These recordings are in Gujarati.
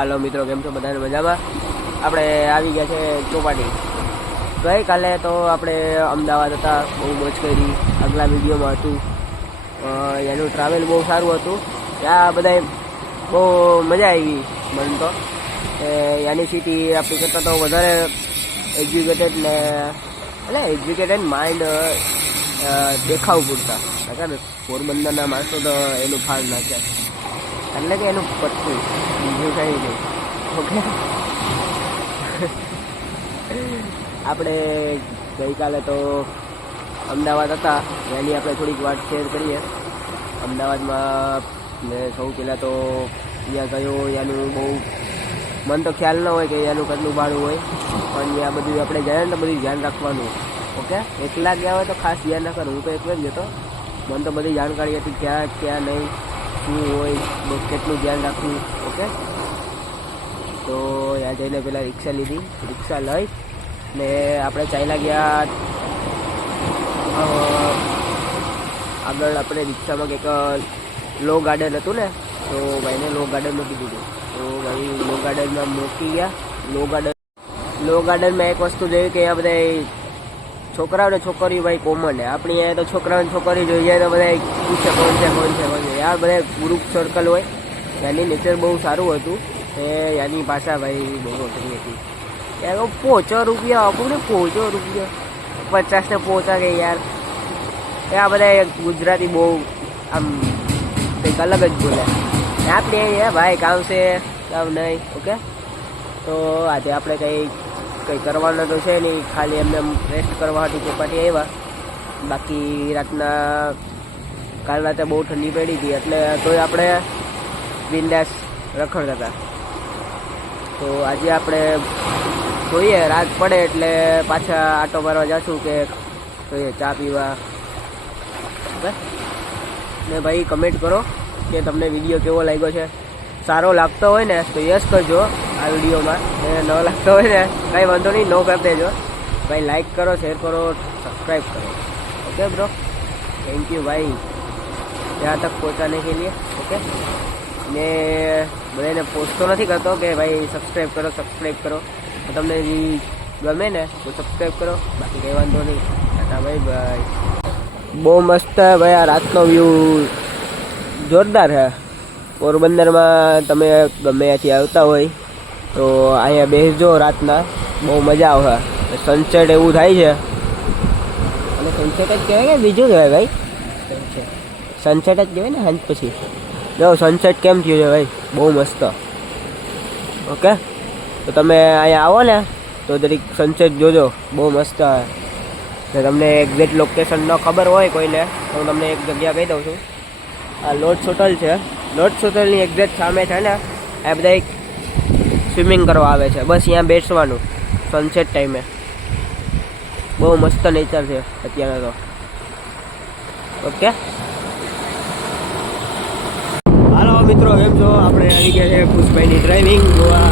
હાલો મિત્રો, કેમ છો? બધાને મજામાં? આપણે આવી ગયા છે ચોપાટી. ગઈકાલે તો આપણે અમદાવાદ હતા, બહુ મોજ કરી. આગલા વિડીયોમાં હતું એનું ટ્રાવેલ બહુ સારું હતું. ત્યાં બધા બહુ મજા આવી. મને તો એની સિટી આપણી કરતાં તો વધારે એજ્યુકેટેડ ને એટલે એજ્યુકેટેડ માઇન્ડ દેખાવ પૂરતા કારણ પોરબંદરના માણસો તો એનું ફાળ નાખ્યા એટલે કે એનું પત્તું બીજું કંઈ નહીં. ઓકે, આપણે ગઈકાલે તો અમદાવાદ હતા, એની આપણે થોડીક વાત શેર કરીએ. અમદાવાદમાં મેં સૌ પહેલાં તો ત્યાં ગયો, એનું બહુ મને તો ખ્યાલ ન હોય કે એનું કેટલું ભાડું હોય, પણ ત્યાં બધું આપણે જાય ને તો બધું ધ્યાન રાખવાનું. ઓકે, એકલા ગયા હોય તો ખાસ ધ્યાન રાખવાનું. હું તો એકલો જ જતો, મને તો બધી જાણકારી હતી ક્યાં ક્યાં નહીં, શું હોય, કેટલું ધ્યાન રાખવું. ઓકે, તો ત્યાં જઈને પહેલાં રિક્ષા લીધી. રિક્ષા લઈ ને આપણે ચાલ્યા ગયા આગળ. આપણે રિક્ષામાં કંઈક લો ગાર્ડન હતું ને, તો ભાઈને લો ગાર્ડન મૂકી દીધું. તો ભાઈ લો ગાર્ડનમાં મૂકી ગયા. લો ગાર્ડનમાં એક વસ્તુ જોયું કે આ બધા છોકરાઓ ને છોકરીઓ ભાઈ કોમન છે. આપણી અહીંયા તો છોકરાઓ ને છોકરી જોઈ જાય તો બધા પૂછે કોણ છે યાર. બધા ગ્રુપ સર્કલ હોય. એની નેચર બહુ સારું હતું. એની ભાષા ભાઈ બહુ ઓછી હતી. યાર ₹5 આપણને ₹5 50 ને પહોંચા કે યાર. આ બધા ગુજરાતી બહુ આમ કંઈક અલગ જ બોલે. આપણે ભાઈ કામ છે કામ નહીં. ઓકે, તો આજે આપણે કંઈ કરવાનું તો છે નહીં, ખાલી એમને રેસ્ટ કરવા હતી ચોપાટી આવ્યા. બાકી રાતના કાલ રાતે બહુ ઠંડી પડી હતી એટલે તોય આપણે બિંદાસ રખડતા હતા. તો આજે આપણે જોઈએ રાત પડે એટલે પાછા આટો મારવા જઈશું કે જોઈએ ચા પીવા. ને ભાઈ કમેન્ટ કરો કે તમને વિડીયો કેવો લાગ્યો છે. સારો લાગતો હોય ને તો યસ કરજો આ વિડીયોમાં, ને ન લાગતો હોય ને કાંઈ વાંધો નહીં, નો કરી દેજો ભાઈ. લાઈક કરો, શેર કરો, સબસ્ક્રાઈબ કરો. ઓકે બ્રો, થેન્ક યુ ભાઈ ત્યાં તક પહોંચાને કે લીએ. ઓકે, ને બધાને પોસ્ટ તો નથી કરતો કે ભાઈ સબસ્ક્રાઈબ કરો. તમને જે ગમે ને તો સબસ્ક્રાઈબ કરો, બાકી કંઈ વાંધો નહીં. ટાટા ભાઈ. બહુ મસ્ત ભાઈ, આ રાતનો વ્યૂ જોરદાર છે. પોરબંદરમાં તમે ગમે ત્યાંથી આવતા હોય તો અહીંયા બેસજો રાતના, બહુ મજા આવે. સનસેટ એવું થાય છે, અને સનસેટ જ કહેવાય કે બીજું કહેવાય ભાઈ? સનસેટ જ કહેવાય ને. સાંજ પછી જો સનસેટ કેમ થયું છે ભાઈ, બહુ મસ્ત. ઓકે, તો તમે અહીંયા આવો ને તો જરીક સનસેટ જોજો, બહુ મસ્ત. ને તમને એક્ઝેક્ટ લોકેશન ન ખબર હોય કોઈને તો હું તમને એક જગ્યા કહી દઉં છું. આ લોર્ડ્સ હોટલ છે. લોર્ડ્સ હોટલની એક્ઝેક્ટ સામે છે ને આ બધા એક સ્વિમિંગ કરવા આવે છે. બસ અહીંયા બેસવાનું સનસેટ ટાઈમે. બહુ મસ્ત નેચર છે અત્યારે તો. ઓકે, હાલો મિત્રો, કેમ છો? આપણે આવી ગયા છે ખુશભાઈની ડ્રાઇવિંગ જોવા.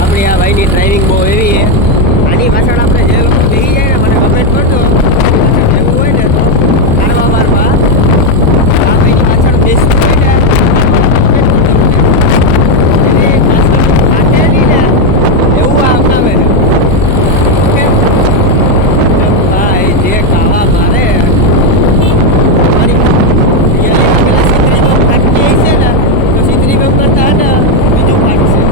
આપણી આ ભાઈની ડ્રાઇવિંગ બહુ એવી છે. આની પાછળ આપણે જે લોકો બેસી જાય ને મને કમેન્ટ કરજો એવું હોય ને તો કારવા બારમાં આ ભાઈની પાછળ બેસવું હોય ને એને પાછળ ફાટેલી ને એવું આવતાવે ને. ઓકે ભાઈ, જે ખાવા મારે અમારી પેલા સિત્રીમાં ફાટતી છે ને તો સિત્રીમાં કરતા ને બીજું ફાટશે.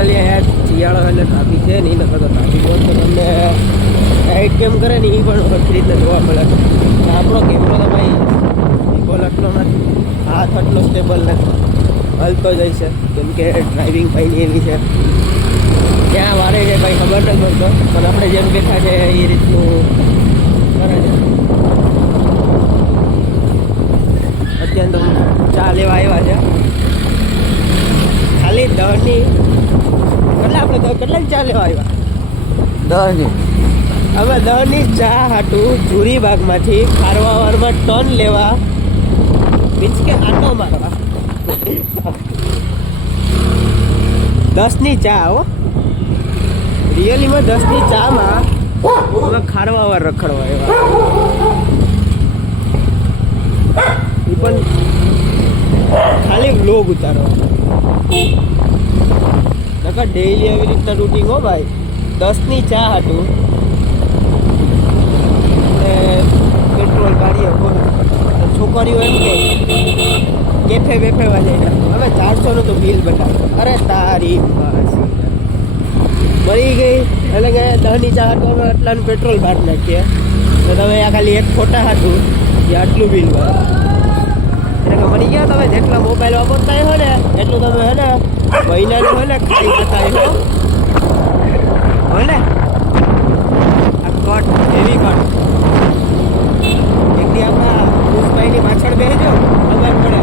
જનરલી અહીંયા શિયાળો એટલે ટ્રાફિક છે નહીં, નકર તો ટ્રાફિક હોય તો તમને રાઈડ કેમ કરે ને એ પણ સરખી રીતે જોવા મળે. આપણો કેમેરો તો ભાઈ સ્ટેબલ એટલો નથી, હાથ એટલો સ્ટેબલ નથી, હલતો જાય છે કેમ કે ડ્રાઇવિંગ ભાઈની એવી છે. ક્યાં વારે છે કંઈ ખબર નથી પડતો, પણ આપણે જેમ બેઠા છે એ રીતનું કરે છે. અત્યારે તો ચા લેવા આવ્યા છે ખાલી 10ની. આપણે કેટલાની ચા લેવા આવ્યા? 10ની. હવે 10ની ચા હાટું જુરીબાગમાંથી ખારવાવારમાં ટર્ન લેવા, મીન્સ કે આટો મારવા. 10ની ચા હો, રિયલીમાં 10ની ચામાં અમે ખારવાવાર રખડવા એવા. એ પણ ખાલી વ્લોગ ઉતારવા. નકર ડેઈલી એવી રીતના રૂટિંગ હો ભાઈ. 10ની ચા હતું પેટ્રોલ કાઢીએ છોકરીઓ એમ કે કેફે બેફે વાજે હવે 400નું તો બિલ બતાવે. અરે તારી મળી ગઈ એટલે કે 10ની ચા હતું અમે આટલાનું પેટ્રોલ બહાર નાખીએ તો તમે આ ખાલી એક ફોટા હતું એ આટલું બિલ બને. એટલે કે મળી ગયા તમે જેટલા મોબાઈલ વાપરતા હોય ને એટલું તમે હે ને મહિનાનું હોય ને ખાઈ જતા હોય ને. આ કટ એવી કટ એકદી આપણા પુષ્પાઈની પાછળ બેસજો ખબર પડે.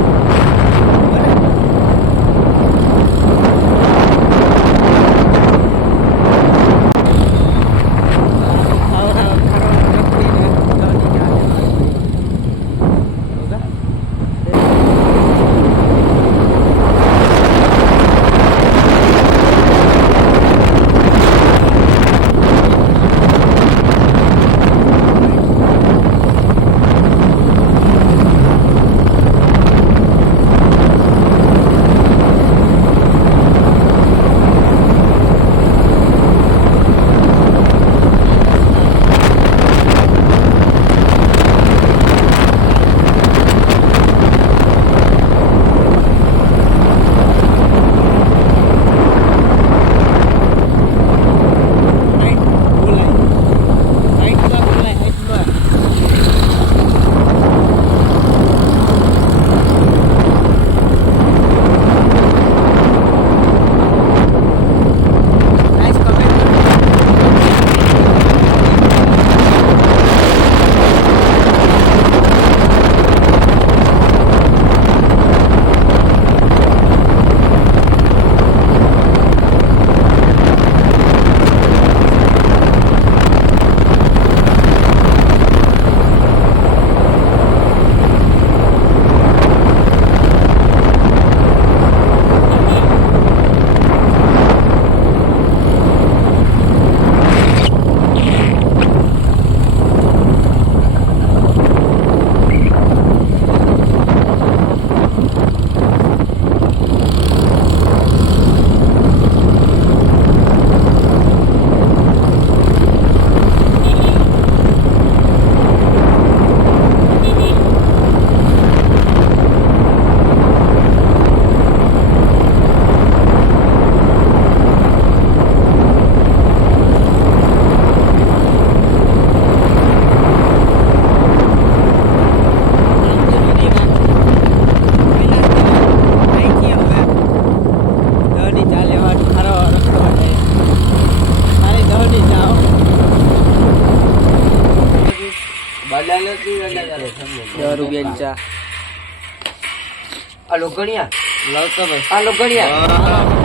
₹10 ચા. આ લોગણિયા લાવતો ભાઈ, આ લોગણિયા